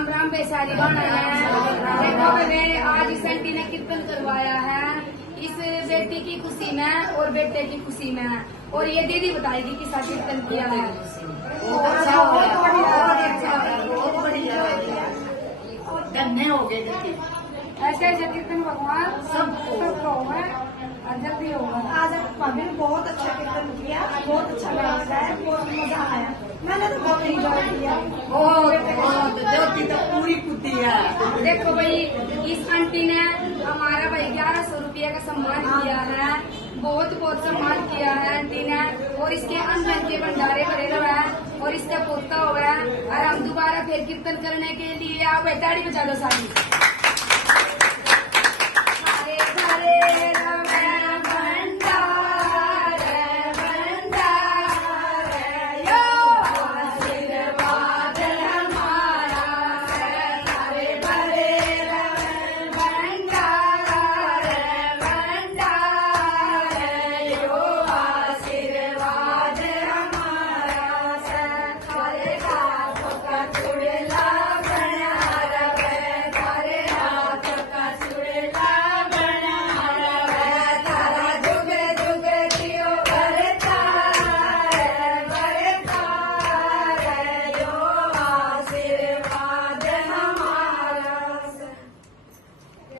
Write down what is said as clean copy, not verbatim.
राम राम वैशाली बाणा है। देखो बहने, आज इस आंटी ने कीर्तन करवाया है इस बेटी की खुशी में और बेटे की खुशी में, और ये दीदी बताएगी कि सा कीर्तन किया है। बहुत बढ़िया धन्य हो गए जल्दी। ऐसे ऐसे कीर्तन भगवान सबको है और जल्दी होगा। आज भाभी ने बहुत अच्छा कीर्तन किया, बहुत अच्छा लगा है, बहुत मजा आया। मैंने तो बहुत एंजॉय किया। ज्योति तो पूरी कुत्ती है। देखो भाई, इस आंटी ने हमारा भाई 1100 रुपया का सम्मान किया है, बहुत बहुत सम्मान किया है आंटी ने, और इसके अन्न के भंडारे भरे हुए हैं और इसका पोता हुआ है। और हम दोबारा फिर कीर्तन करने के लिए आप ताड़ी बजा दो सारी। हरे हरे